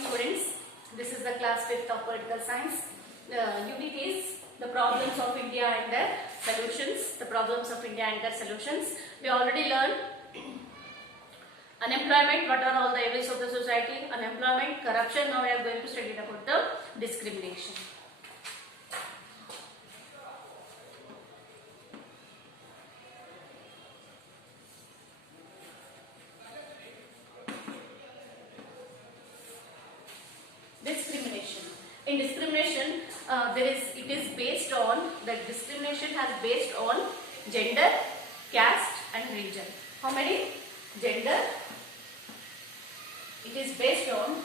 students. This is the class 5th of political science. Unit is the problems of India and their solutions. The problems of India and their solutions. We already learned unemployment, what are all the evils of the society, unemployment, corruption. Now we are going to study about the discrimination. Discrimination. In discrimination, it is based on, the discrimination has based on gender, caste and region. How many? Gender. It is based on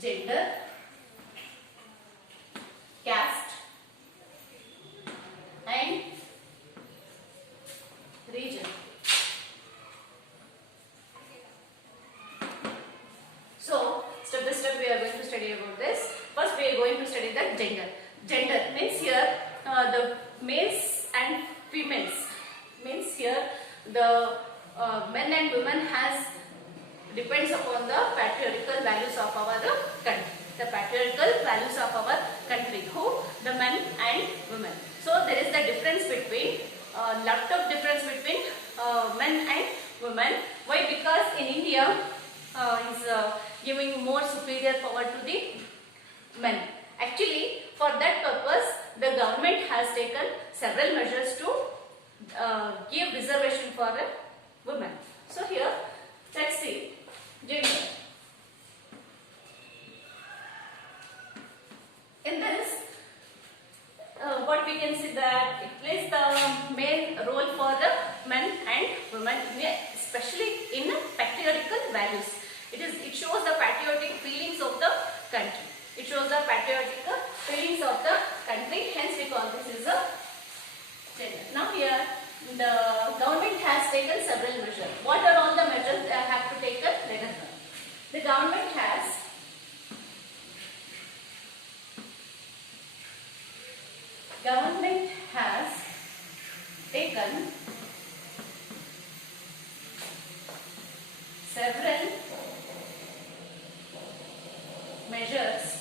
gender, caste and region. So, step by step we are going to study about this. First we are going to study the gender. Gender means here the males and females. Means here the men and women has depends upon the patriarchal values of our country. The patriarchal values of our country. Who? The men and women. So there is the difference between lot of difference between men and women. Why? Because in India is giving more superior power to the men. Actually, for that purpose, the government has taken several measures to give reservation for women. So here, let's see gender. In this, what we can see that it plays the main role for the men and women, especially in patriotical values. It shows the patriotic feelings of the country. It shows the patriotic feelings of the country. Hence, we call this is a gender. Now here, the government has taken several measures. What are all the measures they have to take? Let us learn. The government has taken several measures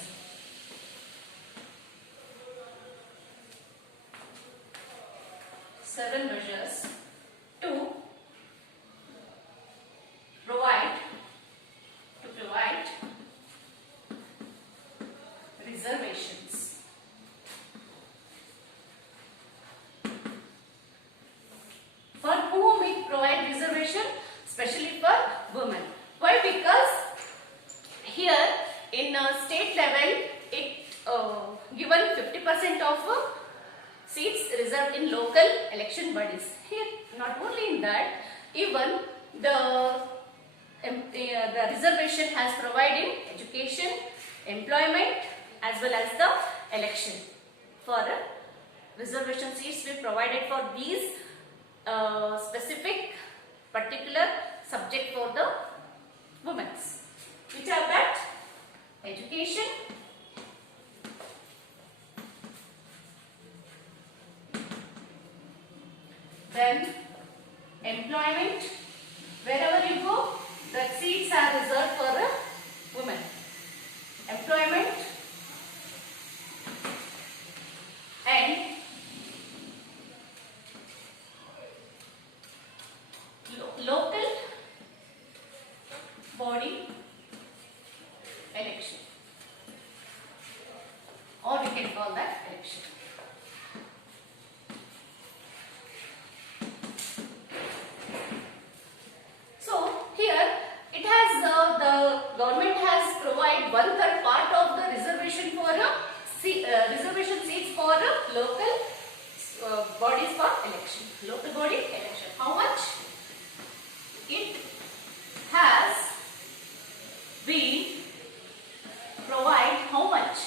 to provide reservations. For whom it provide reservation? Especially for women. Why? Because here in state level it given 50% of seats reserved in local election bodies. Here not only in that, even the reservation has provided education, employment as well as the election. For reservation seats we provided for these specific particular subject for the women, which are that education, then employment. Wherever you go, the seats are reserved for women. Employment and local body election, or we can call that election. So here it has the government has provided 1/3 part of the reservation for reservation seats for local bodies for election. Local body election. How much? It has been provide how much?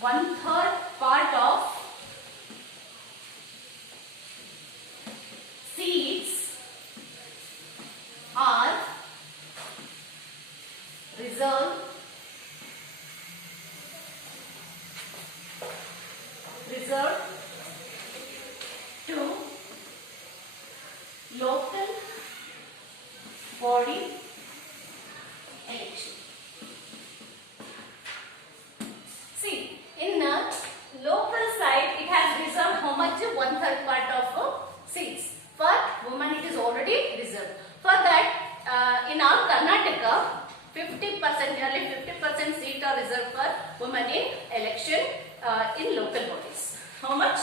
1/3 part of seats are reserved How much?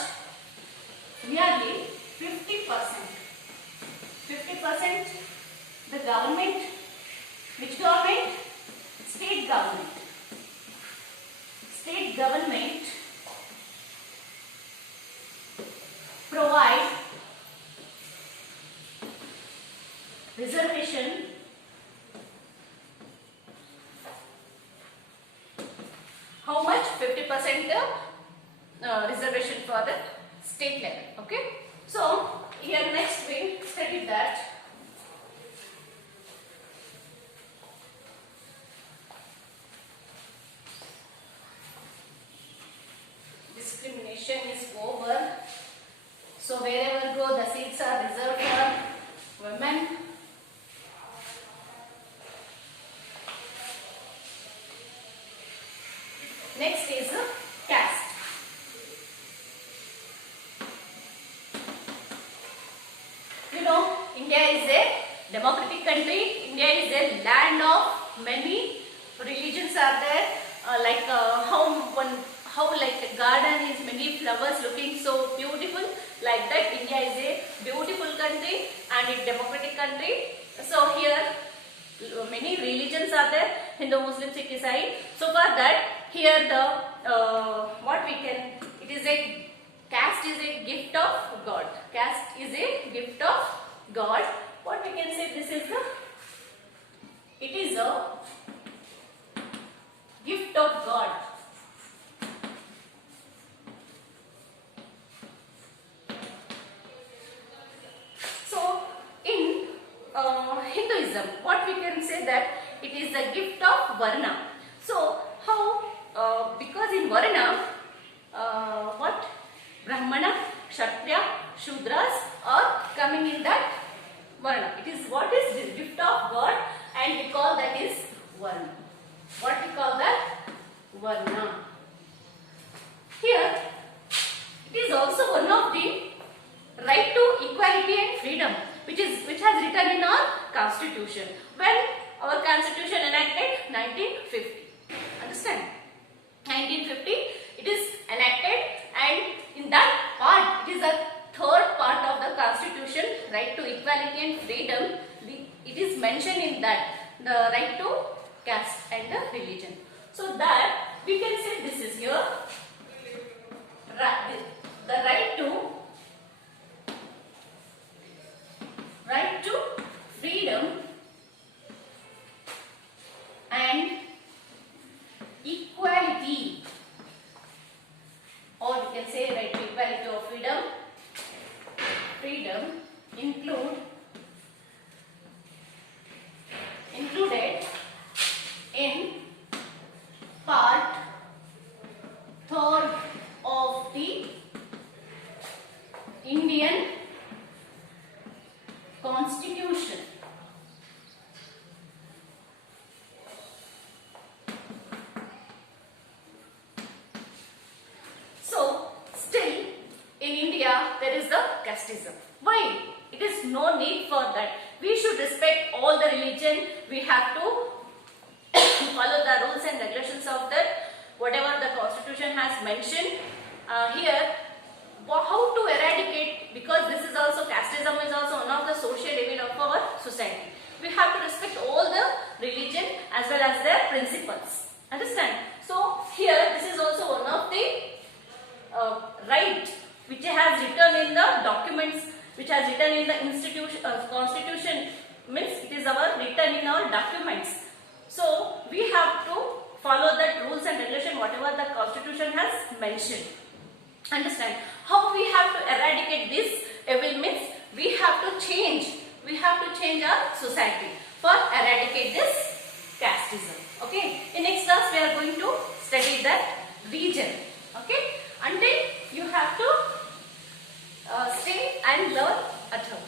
Nearly 50%. 50% the government. Which government? State government. State government provide reservation how much? 50% reservation for the state level. Okay. So here next we study that discrimination is over. So wherever go the seats are reserved for women. Next is caste. You know, India is a democratic country. India is a land of many religions are there. How like a garden is many flowers looking so beautiful. Like that, India is a beautiful country and a democratic country. So here many religions are there: Hindu, Muslim, Sikh, Isai. So for that, here the what we can, it is a caste is a gift of God. Caste is a gift of God. What we can say, this is the, it is a gift of God. So in Hinduism, what we can say that it is a gift of Varna. So how, because in Varna, what? Brahmana, Kshatriya, Shudras are coming in that Varna. It is what is this gift of God, and we call that is Varna. What we call that? Varna. Here, it is also one of the right to equality and freedom, which has written in our constitution. When our constitution enacted 1950. Understand? 1950 it is enacted, and in that part, it is a third part of the constitution, right to equality and freedom. It is mentioned in that, the right to caste and the religion. So that we can say this is here, the right to freedom and equality, or we can say right to equality or freedom. Freedom included in part 3rd of the Indian Constitution. So still in India there is the casteism. Why? It is no need for that. We should respect all the religion. We have to follow the rules and regulations of that, whatever the constitution has mentioned. Here, how to eradicate, because this is also, casteism is also one of the social evil of our society. We have to respect all the religion as well as their principles. Understand? So here, this is also one of the right which has written in the documents, which has written in the institution, constitution, means it is our written in our documents. So we have to follow that rules and regulation, whatever the constitution has mentioned. Understand? How we have to eradicate this evil means we have to change our society for eradicate this casteism. Okay. In next class we are going to study that region. Okay. Until you have to stay and learn at home.